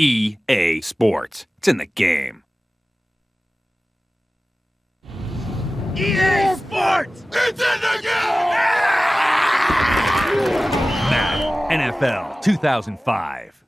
EA Sports. It's in the game. EA Sports! It's in the game! Madden NFL 2005.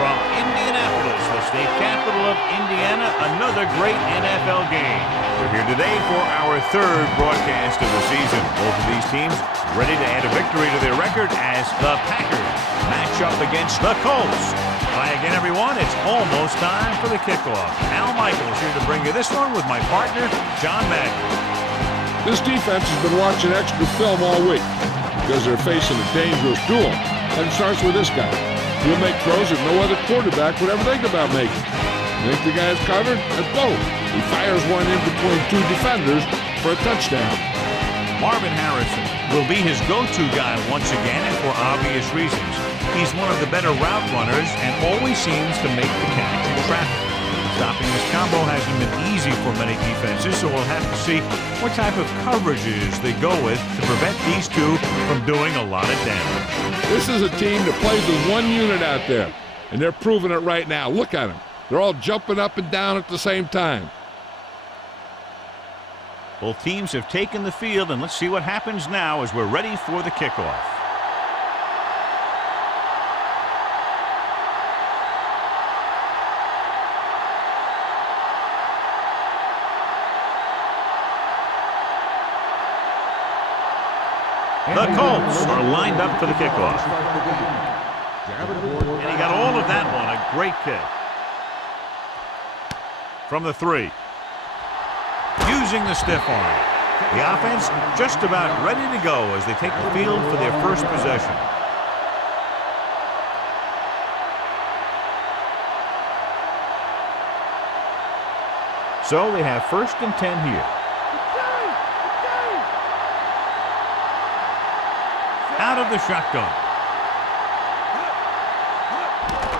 From Indianapolis, the state capital of Indiana, another great NFL game. We're here today for our third broadcast of the season. Both of these teams ready to add a victory to their record as the Packers match up against the Colts. Hi again, everyone. It's almost time for the kickoff. Al Michaels here to bring you this one with my partner, John Madden. This defense has been watching extra film all week because they're facing a dangerous duel. And it starts with this guy. He'll make throws that no other quarterback would ever think about making. Think the guy's covered? That's both. He fires one in between two defenders for a touchdown. Marvin Harrison will be his go-to guy once again, and for obvious reasons. He's one of the better route runners and always seems to make the catch in traffic. Stopping this combo hasn't been easy for many defenses, so we'll have to see what type of coverages they go with to prevent these two from doing a lot of damage. This is a team that plays with one unit out there, and they're proving it right now. Look at them. They're all jumping up and down at the same time. Both teams have taken the field, and let's see what happens now as we're ready for the kickoff. The Colts are lined up for the kickoff. And he got all of that one. A great kick. From the 3. Using the stiff arm. The offense just about ready to go as they take the field for their first possession. So they have 1st and 10 here. Out of the shotgun.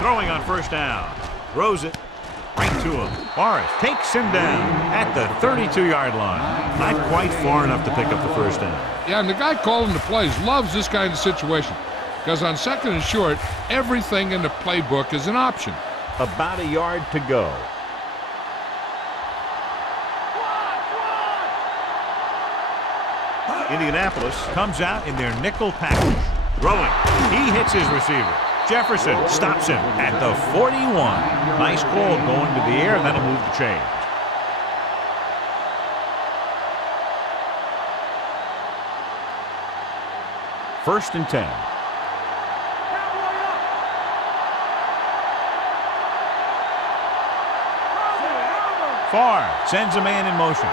Throwing on 1st down. Throws it right to him. Forrest takes him down at the 32-yard line. Not quite far enough to pick up the 1st down. Yeah, and the guy calling the plays loves this kind of situation because on 2nd and short, everything in the playbook is an option. About a yard to go. Indianapolis comes out in their nickel package. Throwing. He hits his receiver. Jefferson stops him at the 41. Nice call going to the air, and that'll move the chains. First and 10. Farr sends a man in motion.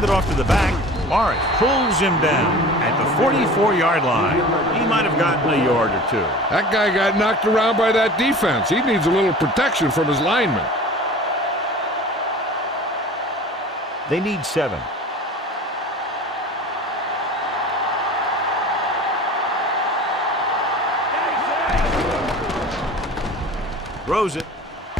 It off to the back. Morris pulls him down at the 44-yard line. He might have gotten a yard or two. That guy got knocked around by that defense. He needs a little protection from his linemen. They need 7. Throws it.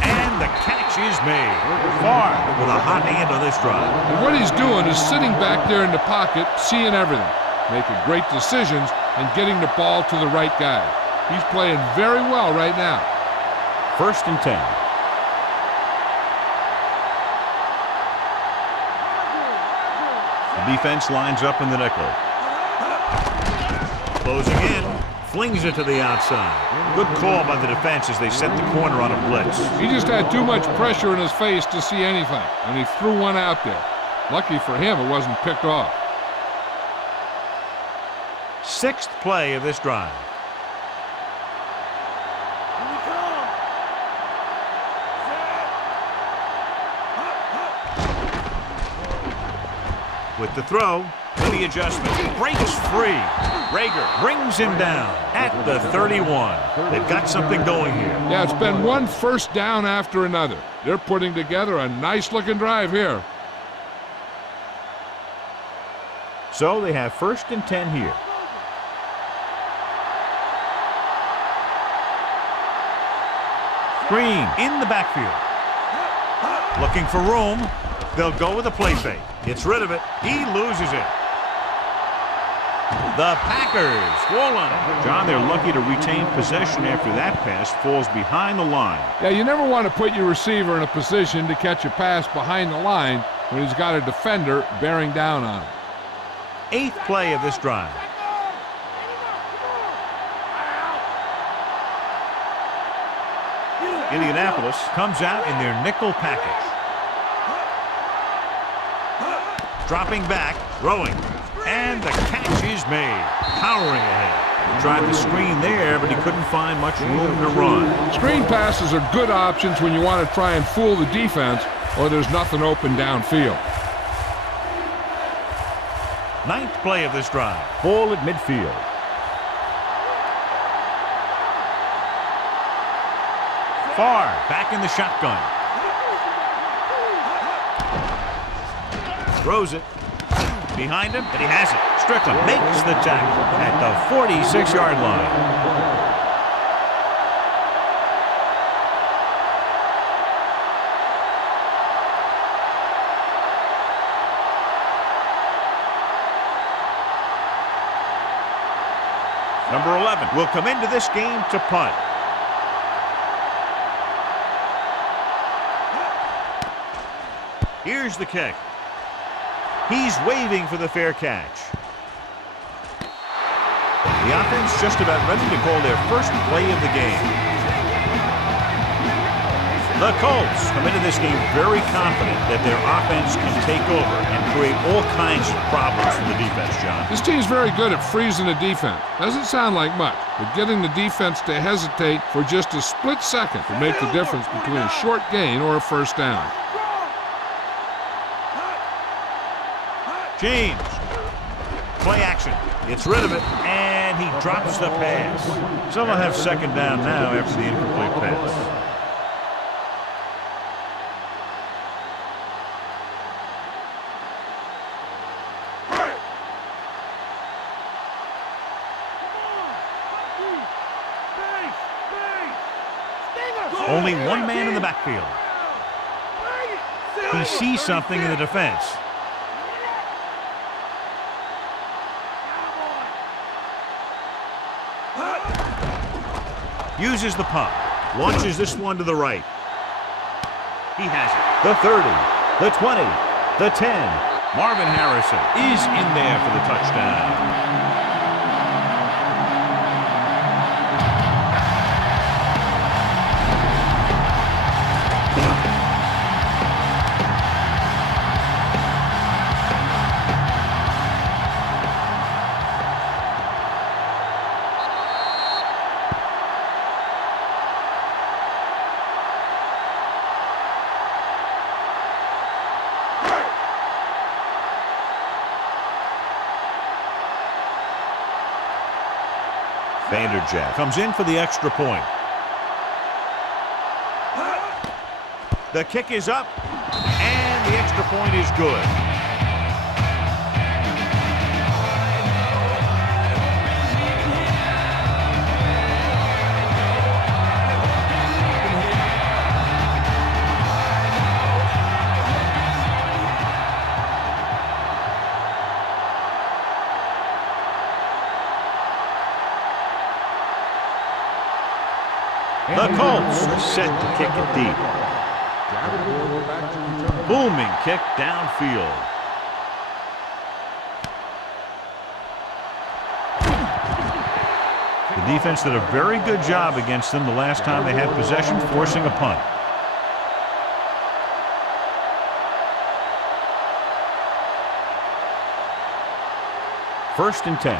And the catch is made. Farr with a hot hand on this drive. And what he's doing is sitting back there in the pocket, seeing everything, making great decisions, and getting the ball to the right guy. He's playing very well right now. 1st and 10. The defense lines up in the nickel. Closing in. Flings it to the outside. Good call by the defense as they set the corner on a blitz. He just had too much pressure in his face to see anything, and he threw one out there. Lucky for him, it wasn't picked off. 6th play of this drive. With the throw, and the adjustment, breaks free. Rager brings him down at the 31. They've got something going here. Yeah, it's been one first down after another. They're putting together a nice-looking drive here. So they have 1st and 10 here. Green in the backfield. Looking for room. They'll go with a play fake. Gets rid of it. He loses it. The Packers, swollen. John, they're lucky to retain possession after that pass falls behind the line. Yeah, you never want to put your receiver in a position to catch a pass behind the line when he's got a defender bearing down on him. 8th play of this drive. Indianapolis comes out in their nickel package. Dropping back, throwing, and the catch is made. Powering ahead. He tried the screen there, but he couldn't find much room to run. Screen passes are good options when you want to try and fool the defense or there's nothing open downfield. 9th play of this drive. Ball at midfield. Far back in the shotgun. Throws it. Behind him, and he has it. Strickland makes the tackle at the 46-yard line. Number 11 will come into this game to punt. Here's the kick. He's waving for the fair catch. The offense just about ready to call their first play of the game. The Colts come into this game very confident that their offense can take over and create all kinds of problems for the defense, John. This team's very good at freezing the defense. Doesn't sound like much, but getting the defense to hesitate for just a split second will make the difference between a short gain or a first down. James. Play action. Gets rid of it, and he drops the pass. So they'll have 2nd down now after the incomplete pass. Only one man in the backfield. He sees something in the defense. Uses the pump. Launches this one to the right. He has it. The 30, the 20, the 10. Marvin Harrison is in there for the touchdown. Vanderjagt comes in for the extra point. The kick is up, and the extra point is good. The Colts set to kick it deep. Booming kick downfield. The defense did a very good job against them the last time they had possession, forcing a punt. First and 10.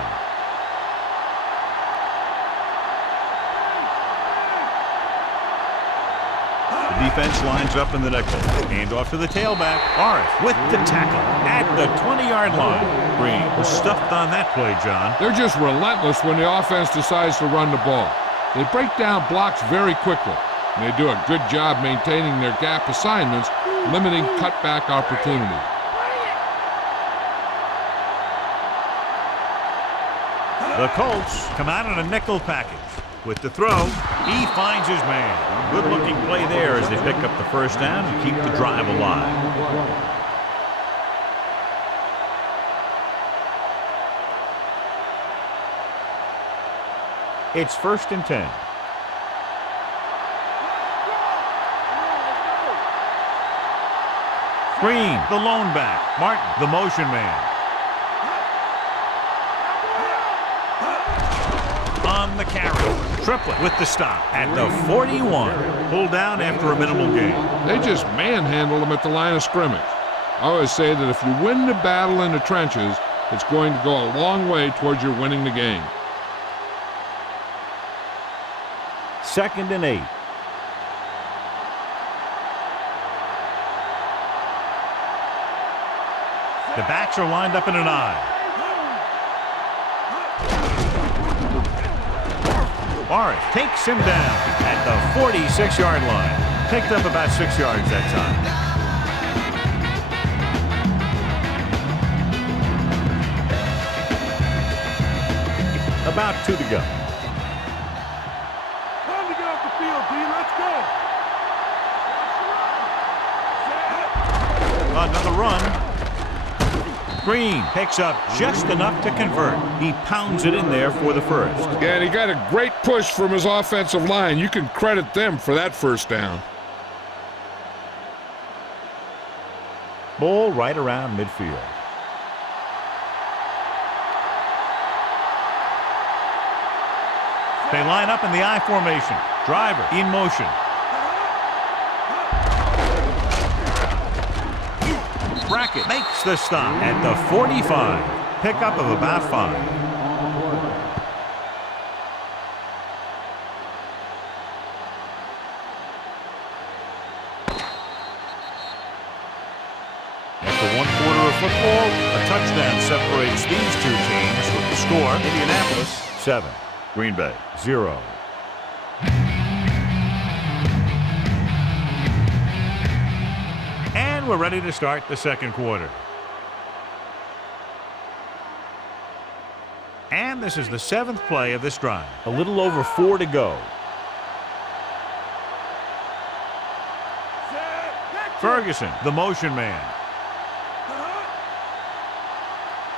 Defense lines up in the nickel. Hand off to the tailback. Morris with the tackle at the 20-yard line. Green was stuffed on that play, John. They're just relentless when the offense decides to run the ball. They break down blocks very quickly, and they do a good job maintaining their gap assignments, limiting cutback opportunities. The Colts come out in a nickel package. With the throw, he finds his man. Good-looking play there as they pick up the first down and keep the drive alive. It's 1st and 10. Green, the lone back. Martin, the motion man. On the carry. Triplett with the stop at the 41. Pulled down after a minimal gain. They just manhandle them at the line of scrimmage. I always say that if you win the battle in the trenches, it's going to go a long way towards your winning the game. 2nd and 8. The backs are lined up in an I. Morris takes him down at the 46-yard line. Picked up about 6 yards that time. About 2 to go. Time to get off the field, D. Let's go. Another run. Green picks up just enough to convert. He pounds it in there for the first. Yeah, and he got a great push from his offensive line. You can credit them for that first down. Ball right around midfield. They line up in the I formation. Driver in motion. Brackett makes the stop at the 45. Pickup of about 5. After 1 quarter of football, a touchdown separates these two teams with the score: Indianapolis 7, Green Bay 0. And we're ready to start the second quarter. And this is the 7th play of this drive. A little over 4 to go. Ferguson, the motion man.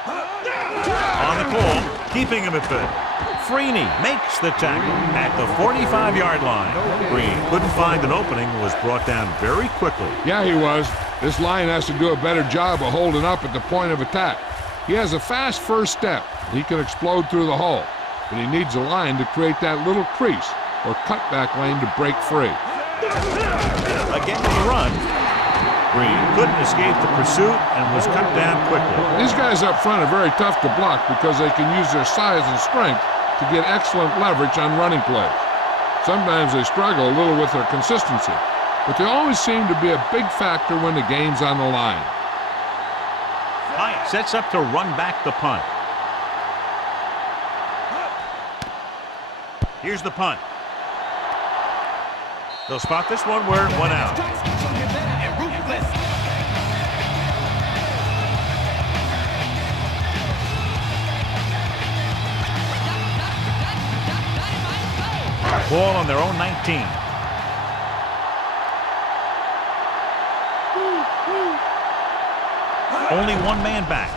On the call, keeping him at third. Freeney makes the tackle at the 45-yard line. Green couldn't find an opening, was brought down very quickly. Yeah, he was. This line has to do a better job of holding up at the point of attack. He has a fast first step. He can explode through the hole, but he needs a line to create that little crease or cutback lane to break free. Again to the run. Green couldn't escape the pursuit and was cut down quickly. These guys up front are very tough to block because they can use their size and strength to get excellent leverage on running plays. Sometimes they struggle a little with their consistency, but they always seem to be a big factor when the game's on the line. Hyatt sets up to run back the punt. Here's the punt. They'll spot this one where it went out. Ball on their own 19. Only one man back.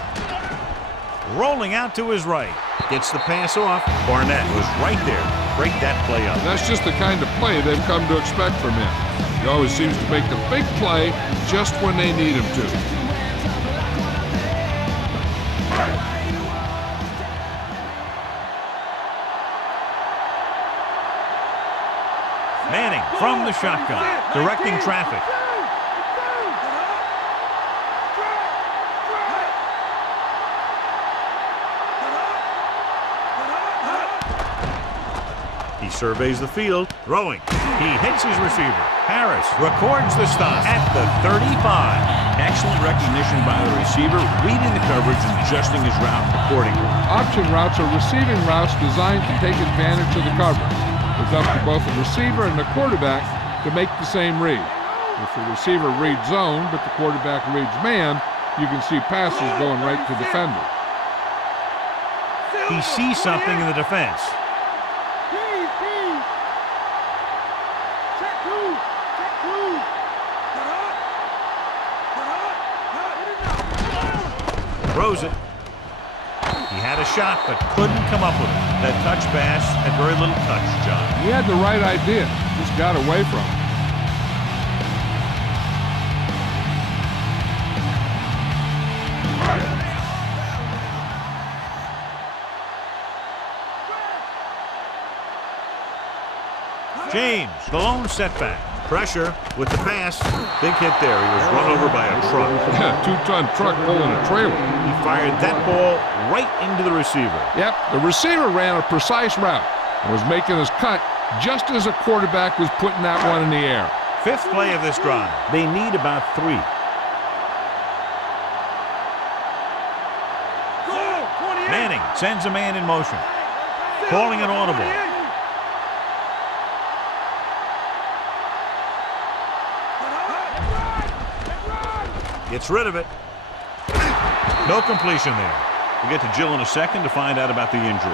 Rolling out to his right. Gets the pass off. Barnett was right there. Break that play up. That's just the kind of play they've come to expect from him. He always seems to make the big play just when they need him to. Manning from the shotgun, directing traffic. He surveys the field, throwing. He hits his receiver. Harris records the stop at the 35. Excellent recognition by the receiver, reading the coverage and adjusting his route accordingly. Option routes are receiving routes designed to take advantage of the coverage. It's up to both the receiver and the quarterback to make the same read. If the receiver reads zone, but the quarterback reads man, you can see passes going right to defenders. He sees something in the defense. Throws it. He had a shot, but couldn't come up with it. That touch pass had very little touch, John. He had the right idea, just got away from it. James, the lone setback. Pressure with the pass. Big hit there. He was run over by a truck. Yeah, two-ton truck pulling a trailer. He fired that ball right into the receiver. Yep, the receiver ran a precise route and was making his cut just as a quarterback was putting that one in the air. Fifth play of this drive. They need about 3. Manning sends a man in motion. Calling an audible. Gets rid of it. No completion there. We'll get to Jill in a second to find out about the injury.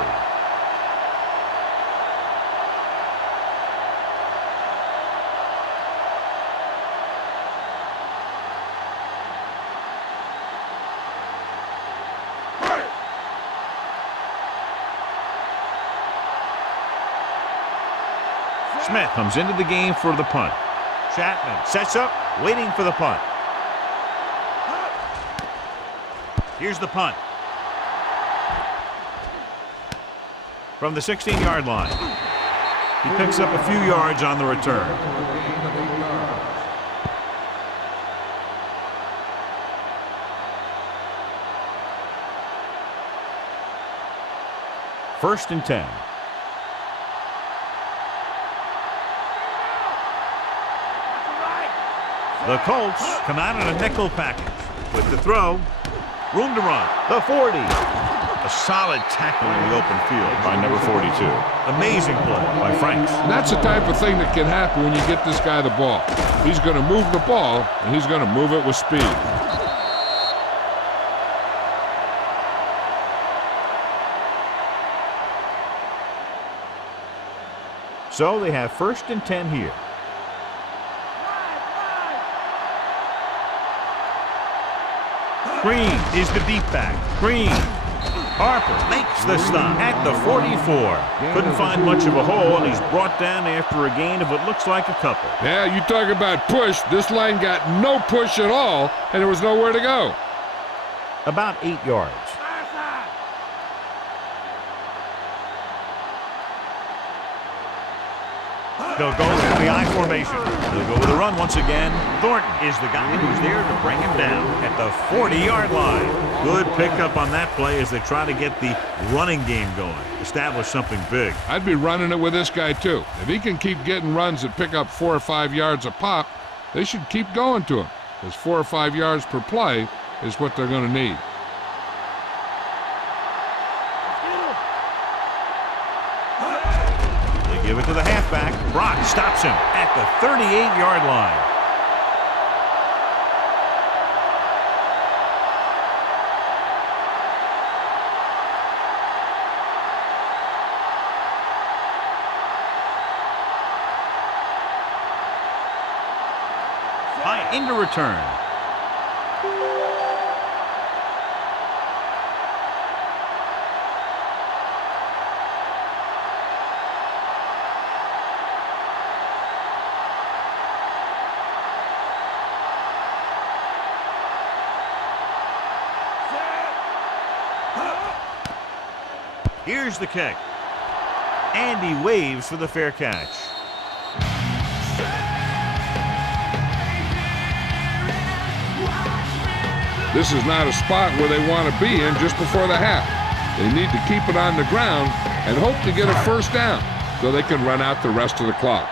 Smith comes into the game for the punt. Chapman sets up, waiting for the punt. Here's the punt. From the 16-yard line. He picks up a few yards on the return. First and 10. The Colts come out in a nickel package. With the throw, room to run. The 40. A solid tackle in the open field by number 42. Amazing play by Franks. And that's the type of thing that can happen when you get this guy the ball. He's going to move the ball, and he's going to move it with speed. So they have first and 10 here. Green is the deep back. Green. Harper makes the stop at the 44. Couldn't find much of a hole, and he's brought down after a gain of what looks like a couple. Yeah, you talk about push. This line got no push at all, and there was nowhere to go. About 8 yards. They'll go to the I formation. They'll go with a run once again. Thornton is the guy who's there to bring him down at the 40-yard line. Good pickup on that play as they try to get the running game going. Establish something big. I'd be running it with this guy, too. If he can keep getting runs that pick up 4 or 5 yards a pop, they should keep going to him, because 4 or 5 yards per play is what they're going to need. Give it to the halfback. Brock stops him at the 38-yard line. High into return. Here's the kick. And he waves for the fair catch. This is not a spot where they want to be in just before the half. They need to keep it on the ground and hope to get a first down. so they can run out the rest of the clock.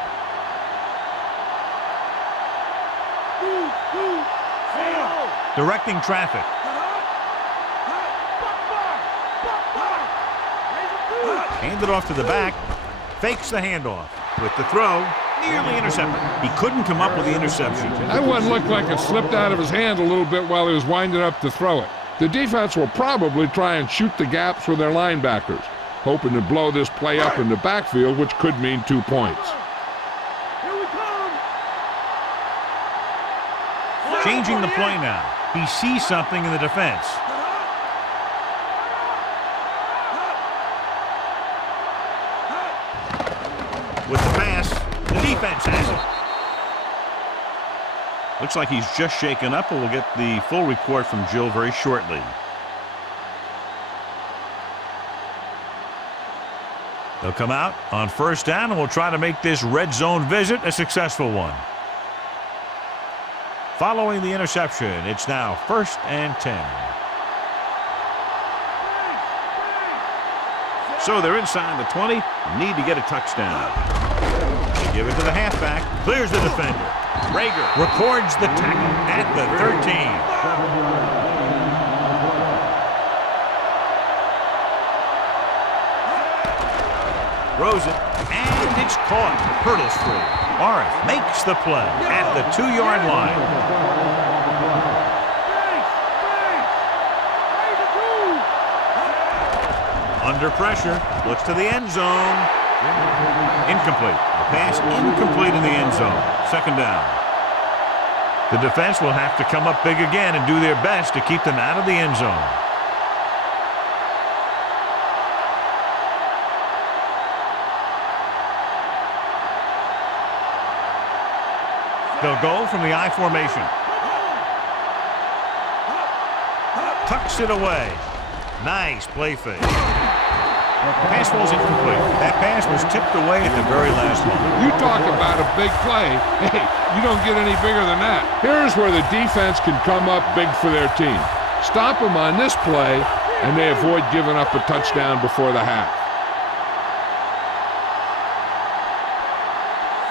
Directing traffic. Handed off to the back. Fakes the handoff. With the throw, nearly intercepted. He couldn't come up with the interception. That one looked like it slipped out of his hand a little bit while he was winding up to throw it. The defense will probably try and shoot the gaps with their linebackers, hoping to blow this play up in the backfield, which could mean 2 points. Changing the play now. He sees something in the defense. With the pass, the defense has it. Looks like he's just shaken up, and we'll get the full report from Joe very shortly. They'll come out on first down, and we'll try to make this red zone visit a successful one. Following the interception, it's now 1st and 10. So they're inside the 20, need to get a touchdown. They give it to the halfback, clears the defender. Rager records the tackle at the 13. Throws it, and it's caught. Hurdles through. Morris makes the play at the 2-yard line. Under pressure, looks to the end zone. Incomplete. The pass incomplete in the end zone. 2nd down. The defense will have to come up big again and do their best to keep them out of the end zone. They'll go from the I formation. Tucks it away. Nice play fake. Pass was incomplete. That pass was tipped away at the very last moment. You talk about a big play. Hey, you don't get any bigger than that. Here's where the defense can come up big for their team. Stop them on this play, and they avoid giving up a touchdown before the half.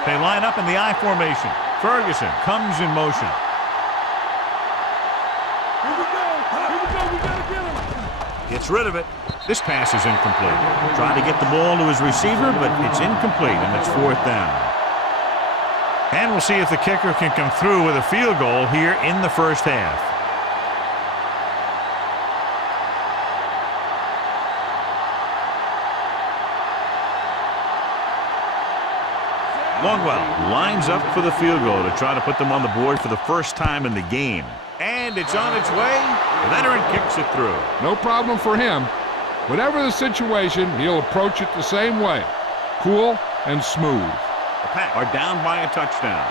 They line up in the I formation. Ferguson comes in motion. Here we go. We gotta get him. Gets rid of it. This pass is incomplete. Trying to get the ball to his receiver, but it's incomplete, and it's 4th down. And we'll see if the kicker can come through with a field goal here in the first half. Longwell lines up for the field goal to try to put them on the board for the first time in the game. And it's on its way. The veteran kicks it through. No problem for him. Whatever the situation, he'll approach it the same way. Cool and smooth. The Pack are down by a touchdown.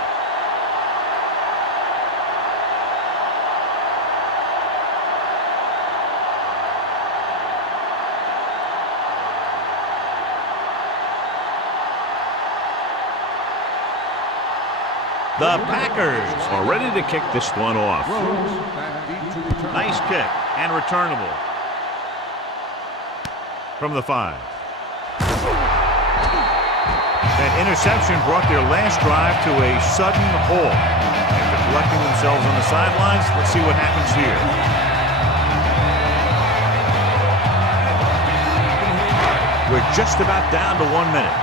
The Packers are ready to kick this one off. Nice kick and returnable. From the 5. That interception brought their last drive to a sudden halt. After collecting themselves on the sidelines, let's see what happens here. We're just about down to 1 minute.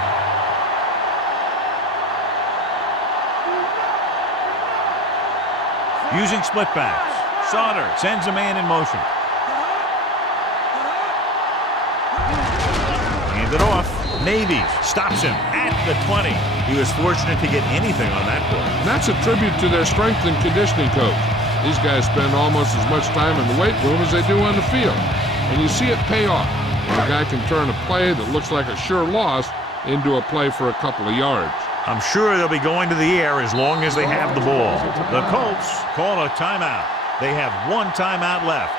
Using split backs. Sauter sends a man in motion. Hand it off. Navies stops him at the 20. He was fortunate to get anything on that play. And that's a tribute to their strength and conditioning coach. These guys spend almost as much time in the weight room as they do on the field. And you see it pay off when a guy can turn a play that looks like a sure loss into a play for a couple of yards. I'm sure they'll be going to the air as long as they have the ball. The Colts call a timeout. They have 1 timeout left.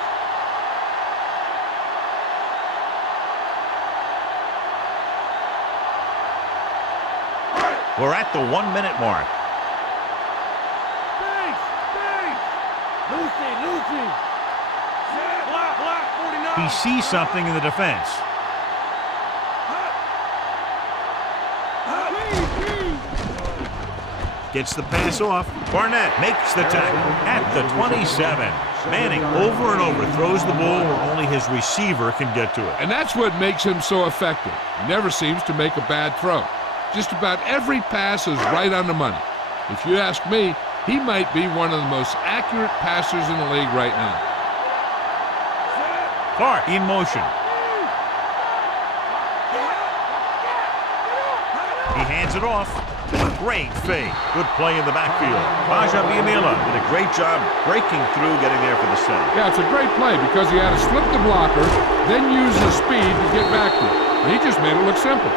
We're at the 1-minute mark. Lucy. Block, 49. He sees something in the defense. Gets the pass off. Barnett makes the tackle at the 27. Manning over and over throws the ball where only his receiver can get to it. And that's what makes him so effective. He never seems to make a bad throw. Just about every pass is right on the money. If you ask me, he might be one of the most accurate passers in the league right now. Clark in motion. He hands it off. Great fake. Good play in the backfield. Raja Biamila did a great job breaking through, getting there for the sack. Yeah, it's a great play because he had to slip the blocker, then use his speed to get back to it. And he just made it look simple.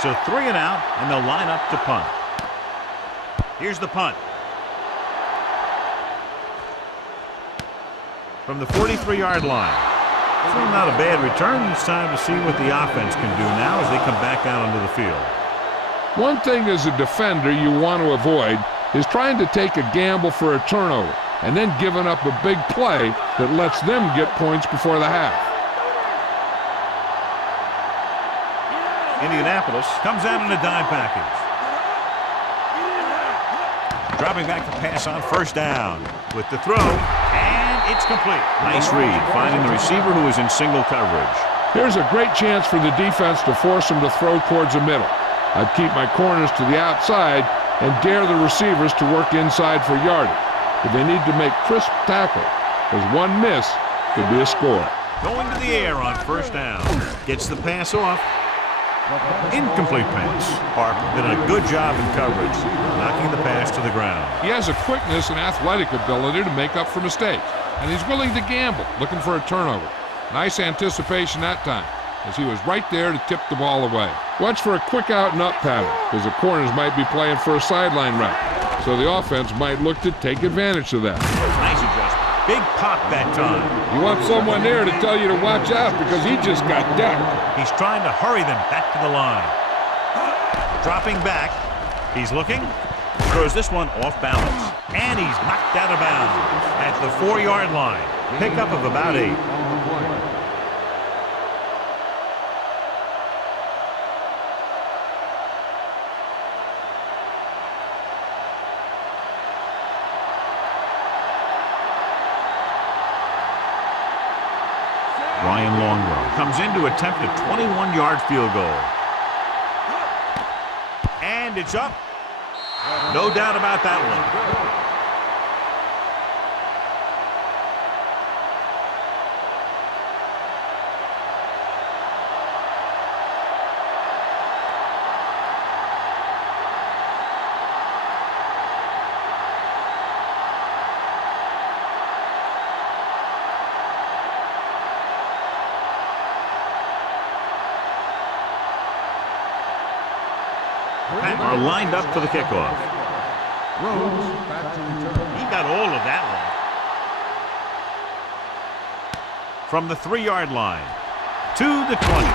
So 3 and out, and they'll line up to punt. Here's the punt. From the 43-yard line. Still not a bad return. It's time to see what the offense can do now as they come back out onto the field. One thing as a defender you want to avoid is trying to take a gamble for a turnover and then giving up a big play that lets them get points before the half. Indianapolis comes out in a dime package. Dropping back to pass on first down with the throw, and it's complete. Nice read, finding the receiver who is in single coverage. Here's a great chance for the defense to force him to throw towards the middle. I'd keep my corners to the outside and dare the receivers to work inside for yardage. But they need to make crisp tackle, because one miss could be a score. Going to the air on first down. Gets the pass off. Incomplete pass. Harp did a good job in coverage, knocking the pass to the ground. He has a quickness and athletic ability to make up for mistakes, and he's willing to gamble, looking for a turnover. Nice anticipation that time, as he was right there to tip the ball away. Watch for a quick out and up pattern, because the corners might be playing for a sideline route, so the offense might look to take advantage of that. Nice adjustment. Big pop that time. You want someone there to tell you to watch out because he just got decked. He's trying to hurry them back to the line. Dropping back. He's looking. Throws this one off balance. And he's knocked out of bounds at the 4-yard line. Pickup of about 8. Ryan Longwell comes in to attempt a 21-yard field goal. And it's up. No doubt about that one. Are lined up for the kickoff. He got all of that one. From the 3-yard line to the 20.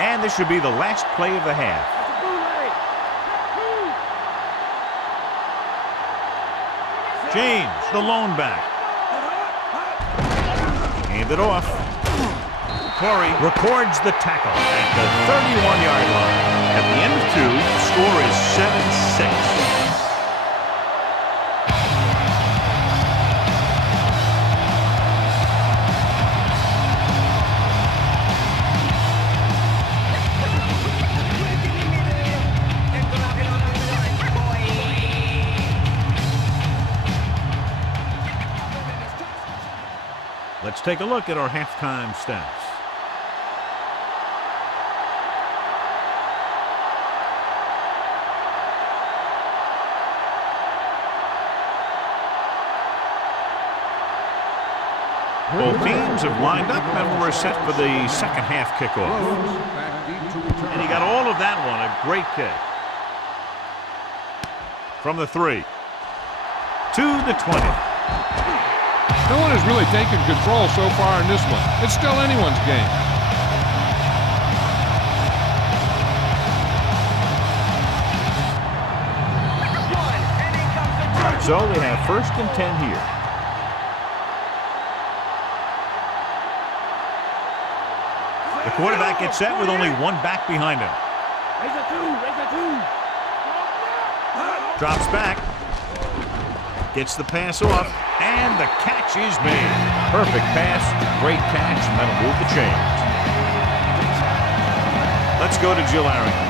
And this should be the last play of the half. James, the lone back. Hand it off. Corey records the tackle at the 31-yard line. At the end of 2, the score is 7-6. Let's take a look at our halftime stats. Both teams have lined up and we're set for the second half kickoff. And he got all of that one, a great kick. From the 3 to the 20. No one has really taken control so far in this one. It's still anyone's game. So they have 1st and 10 here. The quarterback gets set with only one back behind him. Raise a two. Drops back. Gets the pass off. And the catch is made. Perfect pass. Great catch. And that'll move the chains. Let's go to Jill Arrington.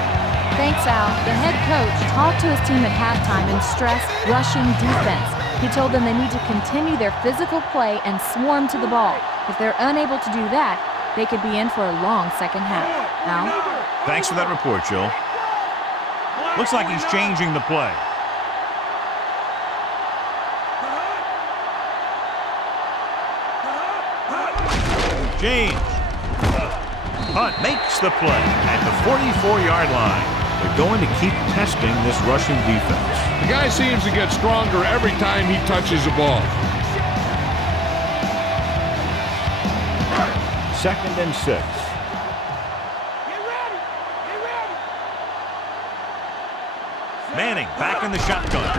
Thanks, Al. The head coach talked to his team at halftime and stressed rushing defense. He told them they need to continue their physical play and swarm to the ball. If they're unable to do that, they could be in for a long second half. Al? Thanks for that report, Jill. Looks like he's changing the play. James. Hunt makes the play at the 44-yard line. They're going to keep testing this rushing defense. The guy seems to get stronger every time he touches the ball. 2nd and 6. Manning back in the shotgun.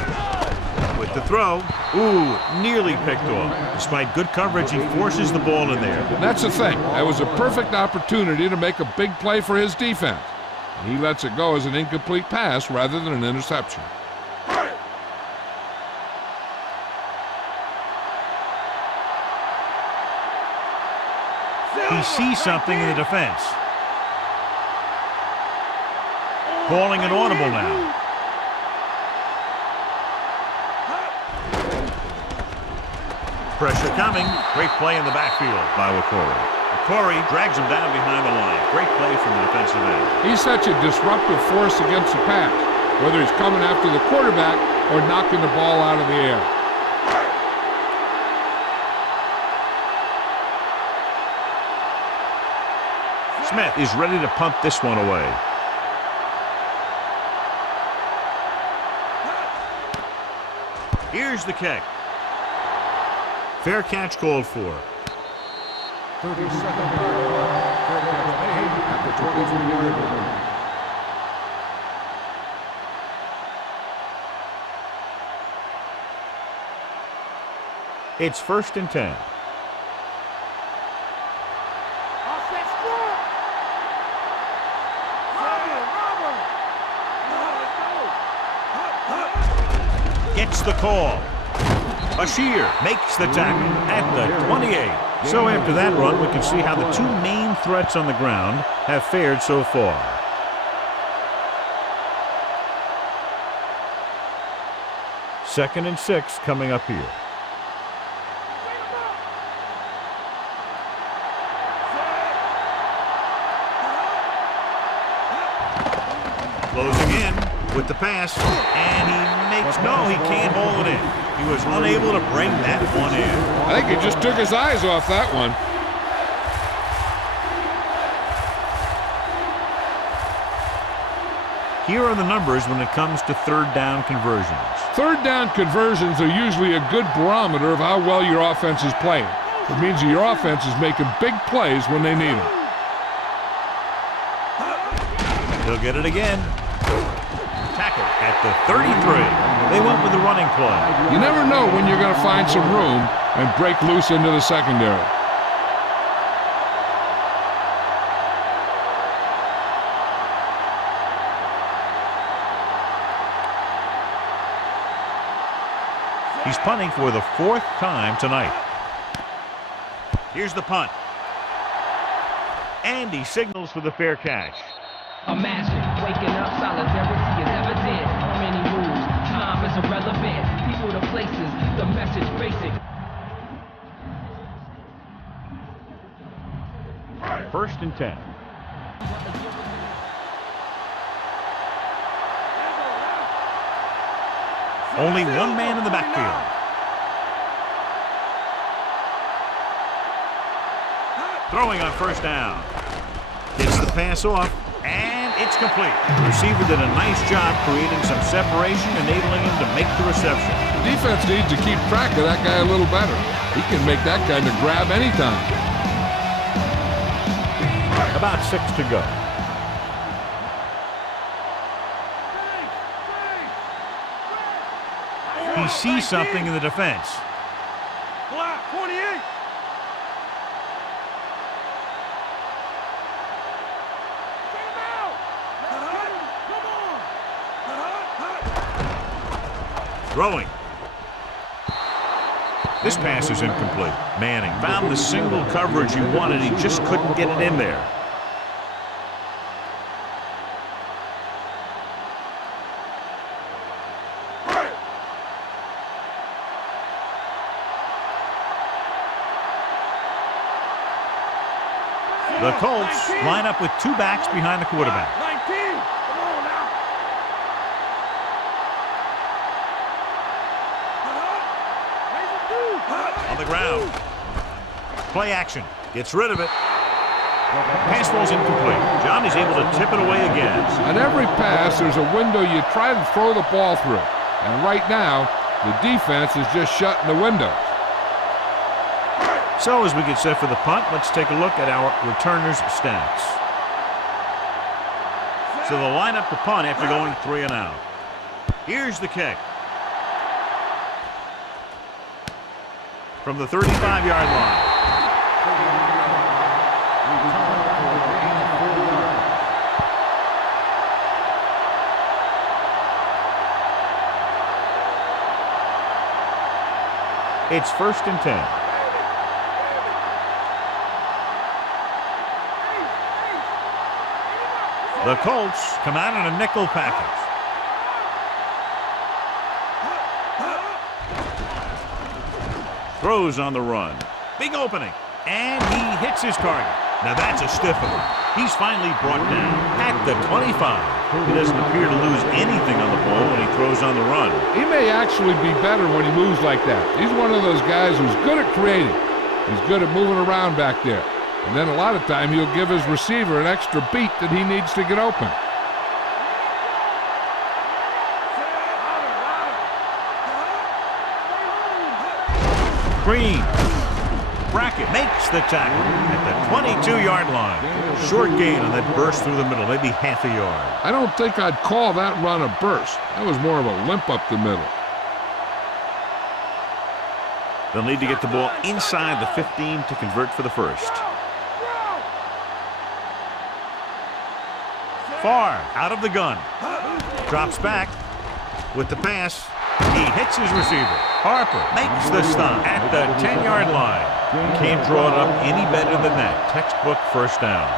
With the throw. Ooh, nearly picked off. Despite good coverage, he forces the ball in there. That's the thing. That was a perfect opportunity to make a big play for his defense. He lets it go as an incomplete pass rather than an interception. He sees something in the defense. Calling an audible now. Pressure coming. Great play in the backfield by Wakori. Wakori drags him down behind the line. Great play from the defensive end. He's such a disruptive force against the pass, whether he's coming after the quarterback or knocking the ball out of the air. Smith is ready to punt this one away. Here's the kick. Fair catch called for. 32nd fair catch made at the 23-yard line. It's 1st and 10. Gets the call. Bashir makes the tackle at the 28. So after that run, we can see how the two main threats on the ground have fared so far. Second and 6 coming up here. Closing in with the pass, and he can't hold it in. He was unable to bring that one in. I think he just took his eyes off that one. Here are the numbers when it comes to 3rd down conversions. 3rd down conversions are usually a good barometer of how well your offense is playing. It means that your offense is making big plays when they need them. He'll get it again. Tackle at the 33. They went with the running play. You never know when you're going to find some room and break loose into the secondary. He's punting for the 4th time tonight. Here's the punt. And he signals for the fair catch. Imagine waking up, solidarity is evident. How many moves? Time is irrelevant. People to places, the message basic. 1st and 10. Only one man in the backfield. Throwing on 1st down. Gets the pass off. And it's complete. The receiver did a nice job creating some separation, enabling him to make the reception. The defense needs to keep track of that guy a little better. He can make that kind of grab anytime. About 6 to go. He sees something in the defense. Block, 28. Throwing. This pass is incomplete. Manning found the single coverage he wanted. He just couldn't get it in there. The Colts line up with 2 backs behind the quarterback. 19. Come on now. On the ground. Play action. Gets rid of it. Pass ball's incomplete. John is able to tip it away again. On every pass, there's a window you try to throw the ball through. And right now, the defense is just shutting the windows. So as we get set for the punt, let's take a look at our returners' stats. So they'll line up the punt after going 3 and out. Here's the kick. From the 35-yard line. It's 1st and 10. The Colts come out in a nickel package. Throws on the run. Big opening. And he hits his target. Now that's a stiff one. He's finally brought down at the 25. He doesn't appear to lose anything on the ball when he throws on the run. He may actually be better when he moves like that. He's one of those guys who's good at creating. He's good at moving around back there. And then a lot of time he'll give his receiver an extra beat that he needs to get open. Green. Brackett makes the tackle at the 22-yard line. Short gain on that burst through the middle, maybe half a yard. I don't think I'd call that run a burst. That was more of a limp up the middle. They'll need to get the ball inside the 15 to convert for the first. Far out of the gun. Drops back with the pass. He hits his receiver. Harper makes the stop at the 10-yard line. Can't draw it up any better than that. Textbook first down.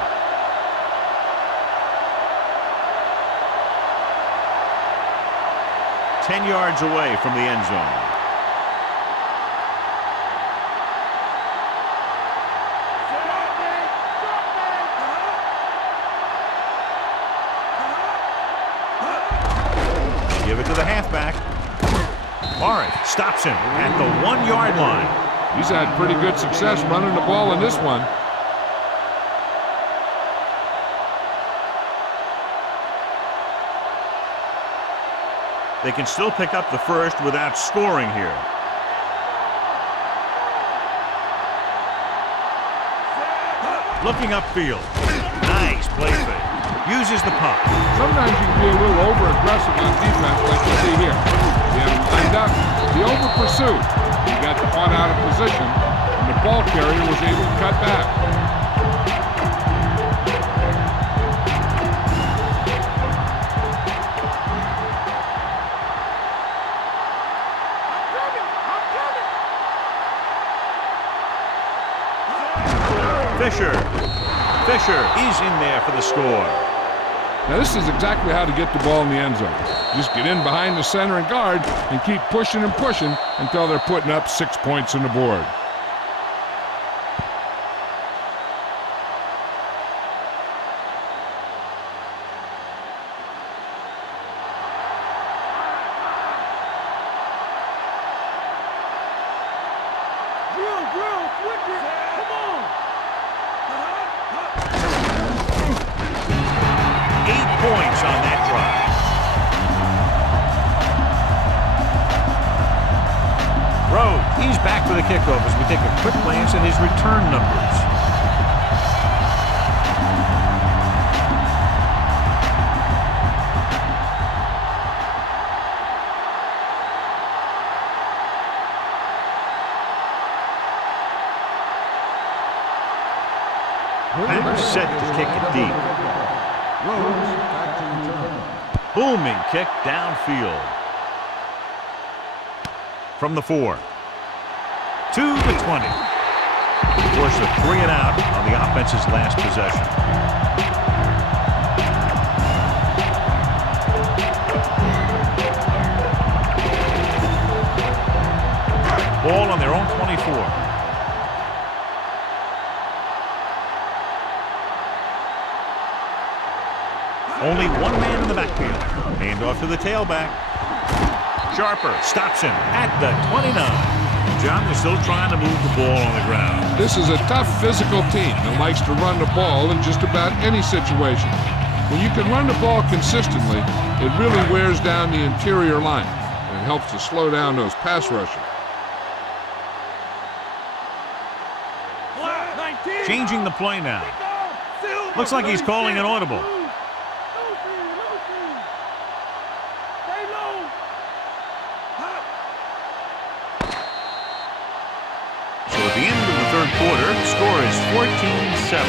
Ten yards away from the end zone. Give it to the halfback. Morris stops him at the 1-yard line. He's had pretty good success running the ball in this one. They can still pick up the first without scoring here. Looking upfield. Nice play fake. Uses the pump. Sometimes you can be a little over-aggressive on defense like you see here. You have him lined up, he over-pursued. He got the punt out of position, and the ball carrier was able to cut back. Fisher is in there for the score. Now this is exactly how to get the ball in the end zone. Just get in behind the center and guard and keep pushing and pushing until they're putting up 6 points on the board. Drill, switch it. Come on. 8 points on that drive. Rhodes, he's back for the kickoff as we take a quick glance at his return numbers. Pass set to kick it deep. Booming kick downfield. From the 4. To the 20. Force a 3 and out on the offense's last possession. Ball on their own 24. Only one man in the backfield. Hand off to the tailback. Sharper stops him at the 29. John, they're still trying to move the ball on the ground. This is a tough physical team that likes to run the ball in just about any situation. When you can run the ball consistently, it really wears down the interior line and helps to slow down those pass rushers. Changing the play now. Looks like he's calling an audible. At the end of the third quarter, the score is 14-7.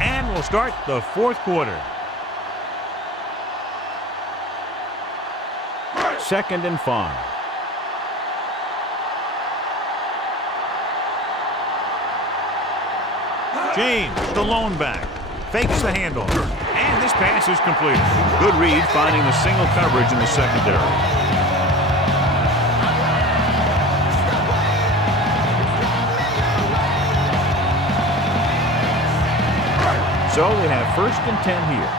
And we'll start the fourth quarter. 2nd and 5. James, the lone back, fakes the handoff. And this pass is completed. Good read, finding the single coverage in the secondary. So they have 1st and 10 here.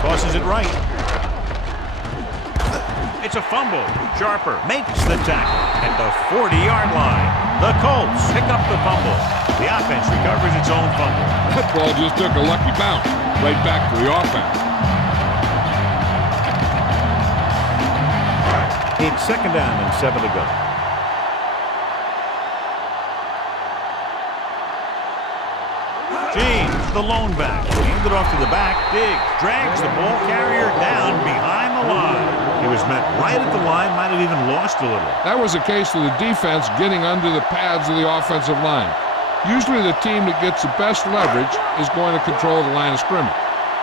Tosses it right. It's a fumble. Sharper makes the tackle at the 40-yard line. The Colts pick up the fumble. The offense recovers its own fumble. That ball just took a lucky bounce right back to the offense. It's 2nd down and 7 to go. James, the lone back, handed off to the back. Diggs drags the ball carrier down behind the line. He was met right at the line, might have even lost a little. That was a case of the defense getting under the pads of the offensive line. Usually the team that gets the best leverage is going to control the line of scrimmage.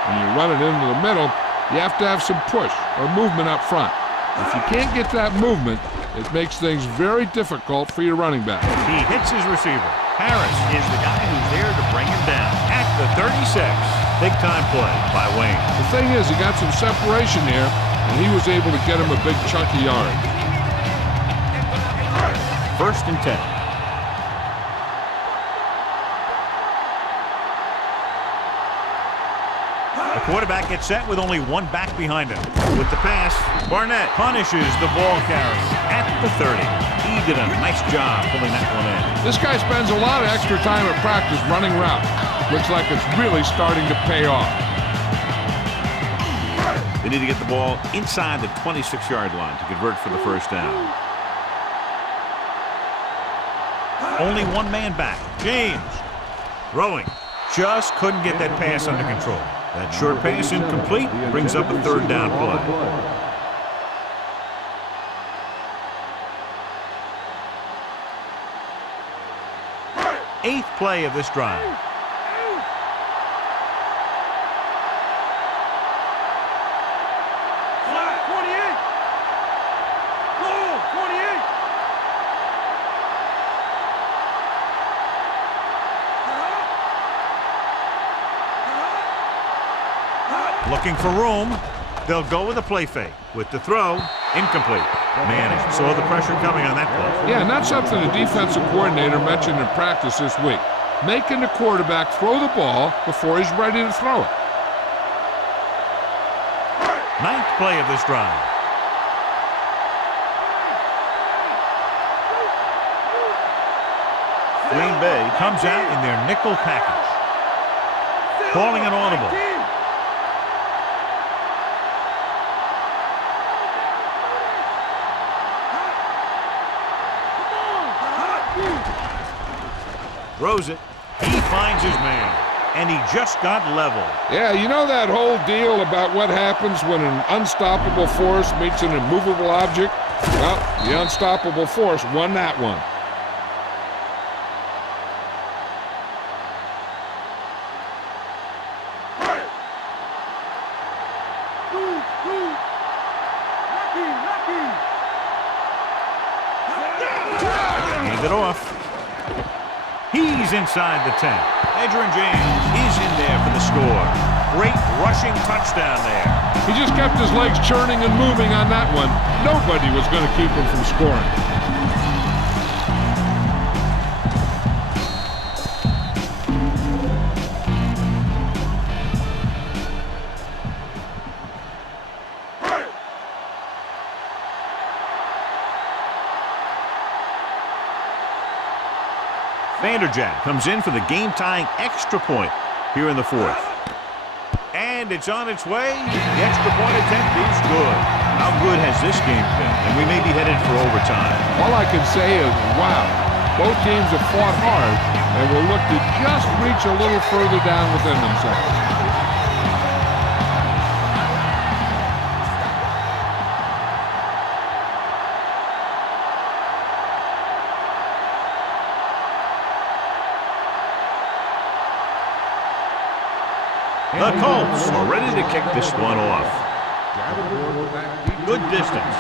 When you run it into the middle, you have to have some push or movement up front. If you can't get that movement, it makes things very difficult for your running back. He hits his receiver. Harris is the guy who's there to bring him down at the 36. Big-time play by Wayne. The thing is, he got some separation there, and he was able to get him a big chunk of yards. 1st and 10. The quarterback gets set with only one back behind him. With the pass, Barnett punishes the ball carrier at the 30. He did a nice job pulling that one in. This guy spends a lot of extra time at practice running routes. Looks like it's really starting to pay off. They need to get the ball inside the 26-yard line to convert for the 1st down. Only one man back. James throwing. Just couldn't get that pass under control. That short pass incomplete brings up a 3rd down play. 8th play of this drive. Flat 28. Goal 28. Looking for room. They'll go with a play fake. With the throw, incomplete. Manning saw the pressure coming on that play. Yeah, and that's something the defensive coordinator mentioned in practice this week. Making the quarterback throw the ball before he's ready to throw it. Ninth play of this drive. Green Bay comes out in their nickel package. Calling an audible. Throws it. He finds his man. And he just got leveled. Yeah, you know that whole deal about what happens when an unstoppable force meets an immovable object? Well, the unstoppable force won that one. Hand it off. He's inside the 10. Adrian James is in there for the score. Great rushing touchdown there. He just kept his legs churning and moving on that one. Nobody was going to keep him from scoring. Vanderjagt comes in for the game-tying extra point here in the fourth. And it's on its way. The extra point attempt is good. How good has this game been? And we may be headed for overtime. All I can say is, wow. Both teams have fought hard and will look to just reach a little further down within themselves. The Colts are ready to kick this one off. Good distance.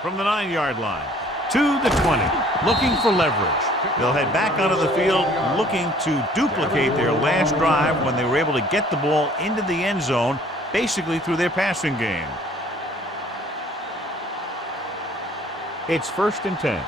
From the 9-yard line to the 20. Looking for leverage. They'll head back onto the field looking to duplicate their last drive when they were able to get the ball into the end zone, basically through their passing game. It's 1st and 10.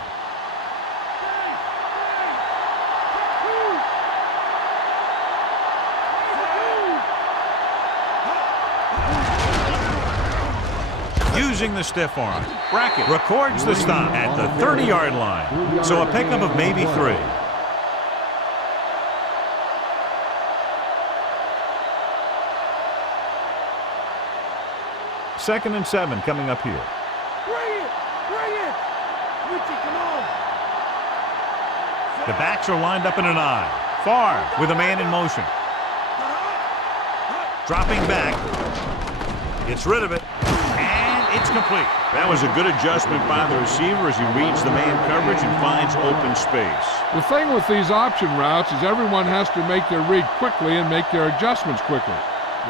Using the stiff arm. Brackett records the stop at the 30-yard line. So a pickup of maybe 3. Second and 7 coming up here. Bring it! Bring it! Richie, come on! The backs are lined up in an I. Favre with a man in motion. Dropping back. Gets rid of it. It's complete. That was a good adjustment by the receiver as he reads the man coverage and finds open space. The thing with these option routes is everyone has to make their read quickly and make their adjustments quickly.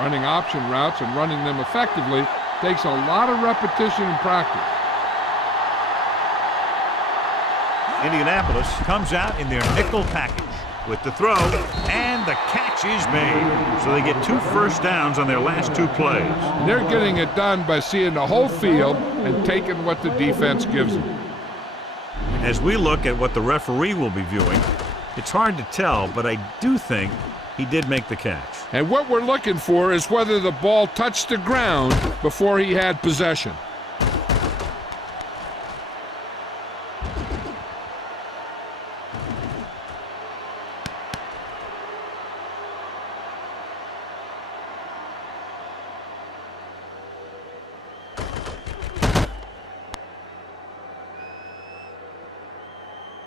Running option routes and running them effectively takes a lot of repetition and practice. Indianapolis comes out in their nickel package with the throw, and the catch is made. So they get 2 first downs on their last 2 plays. They're getting it done by seeing the whole field and taking what the defense gives them. As we look at what the referee will be viewing, it's hard to tell, but I do think he did make the catch. And what we're looking for is whether the ball touched the ground before he had possession.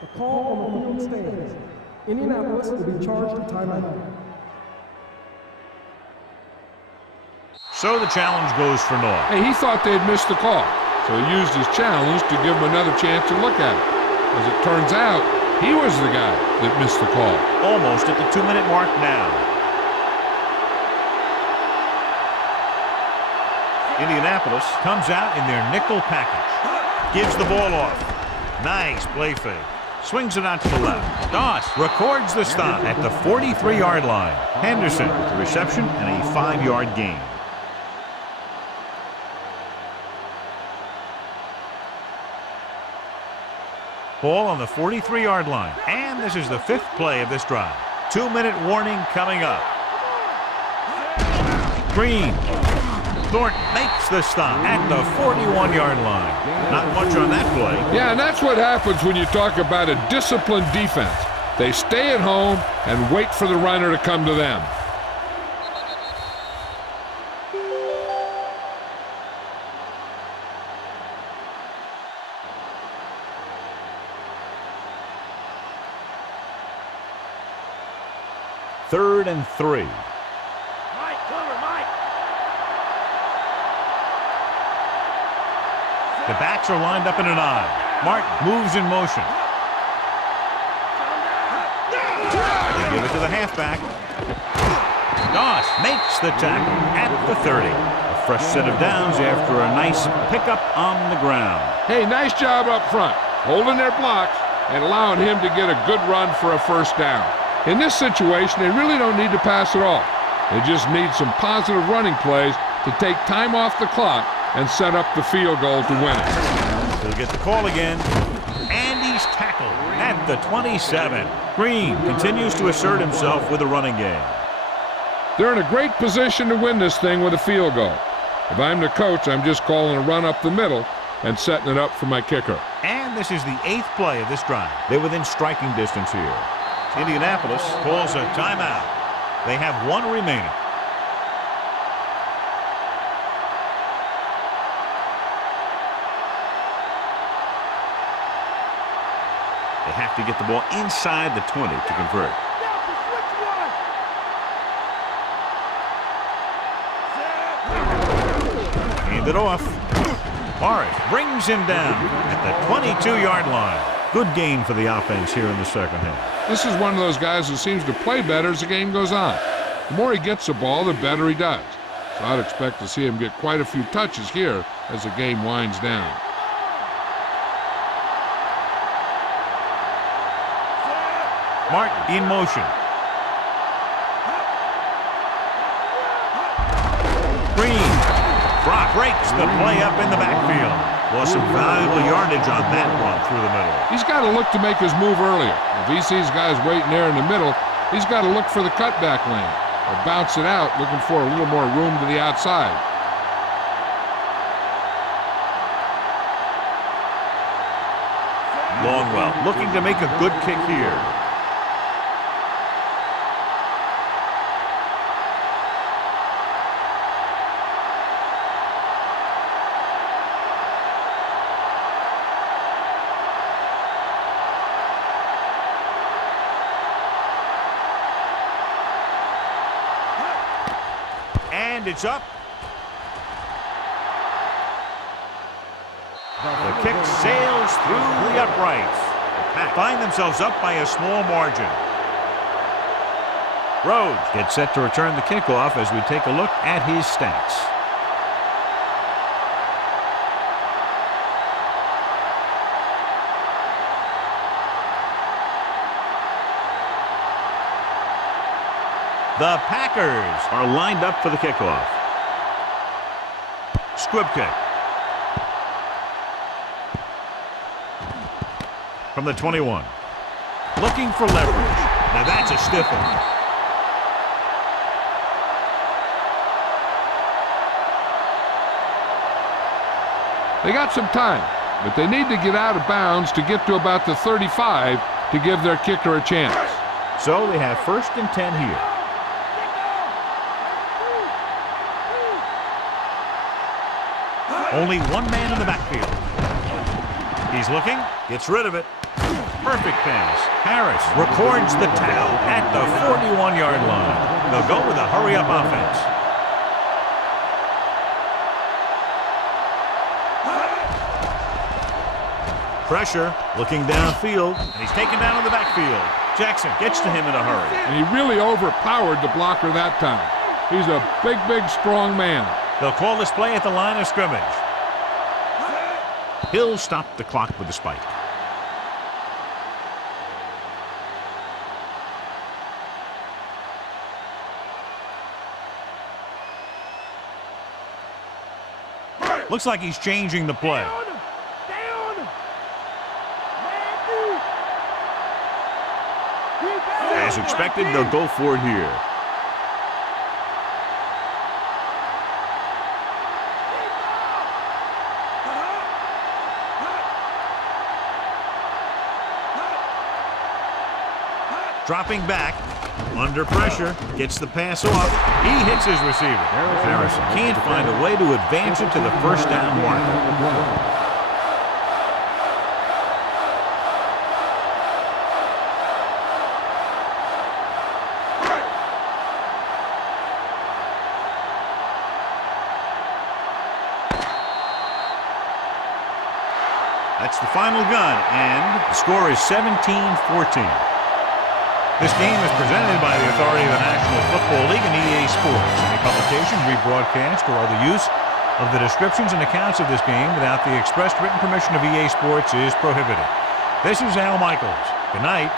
A call on the field stands. Indianapolis will be charged a timeout. So the challenge goes for North. Hey, he thought they'd missed the call, so he used his challenge to give him another chance to look at it. As it turns out, he was the guy that missed the call. Almost at the 2-minute mark now. Indianapolis comes out in their nickel package. Gives the ball off. Nice play fake. Swings it out to the left. Doss records the stop at the 43-yard line. Henderson with the reception and a 5-yard gain. Ball on the 43-yard line. And this is the 5th play of this drive. 2-minute warning coming up. Screen. Thornton makes the stop at the 41-yard line. Not much on that play. Yeah, and that's what happens when you talk about a disciplined defense. They stay at home and wait for the runner to come to them. Third and 3. Mike, cover, Mike. The backs are lined up in an I. Martin moves in motion. They give it to the halfback. Doss makes the tackle at the 30. A fresh set of downs after a nice pickup on the ground. Hey, nice job up front, holding their blocks and allowing him to get a good run for a first down. In this situation, they really don't need to pass at all. They just need some positive running plays to take time off the clock and set up the field goal to win it. He'll get the call again. And he's tackled at the 27. Green continues to assert himself with a running game. They're in a great position to win this thing with a field goal. If I'm the coach, I'm just calling a run up the middle and setting it up for my kicker. And this is the 8th play of this drive. They're within striking distance here. Indianapolis calls a timeout. They have one remaining. They have to get the ball inside the 20 to convert. Hand it off. Morris brings him down at the 22-yard line. Good gain for the offense here in the second half. This is one of those guys who seems to play better as the game goes on. The more he gets the ball, the better he does. So I'd expect to see him get quite a few touches here as the game winds down. Martin in motion. Green. Brock breaks the play up in the backfield. Lost some valuable yardage on that run through the middle. He's got to look to make his move earlier. If he sees guys waiting there in the middle, he's got to look for the cutback lane or bounce it out, looking for a little more room to the outside. Longwell looking to make a good kick here. And it's up. The kick sails through the uprights. The Pack find themselves up by a small margin. Rhodes gets set to return the kickoff as we take a look at his stats. The Packers are lined up for the kickoff. Squib kick. From the 21. Looking for leverage. Now that's a stiff one. They got some time, but they need to get out of bounds to get to about the 35 to give their kicker a chance. So they have 1st and 10 here. Only one man in the backfield. He's looking, gets rid of it. Perfect pass. Harris records the tackle at the 41-yard line. They'll go with a hurry-up offense. Pressure, looking downfield, and he's taken down in the backfield. Jackson gets to him in a hurry. And he really overpowered the blocker that time. He's a big, big, strong man. They'll call this play at the line of scrimmage. He'll stop the clock with a spike. Looks like he's changing the play. As expected, they'll go for it here. Dropping back, under pressure, gets the pass off. He hits his receiver. Harrison can't find a way to advance it to the first down marker. That's the final gun, and the score is 17-14. This game is presented by the authority of the National Football League and EA Sports. Any publication, rebroadcast, or other use of the descriptions and accounts of this game without the expressed written permission of EA Sports is prohibited. This is Al Michaels. Good night.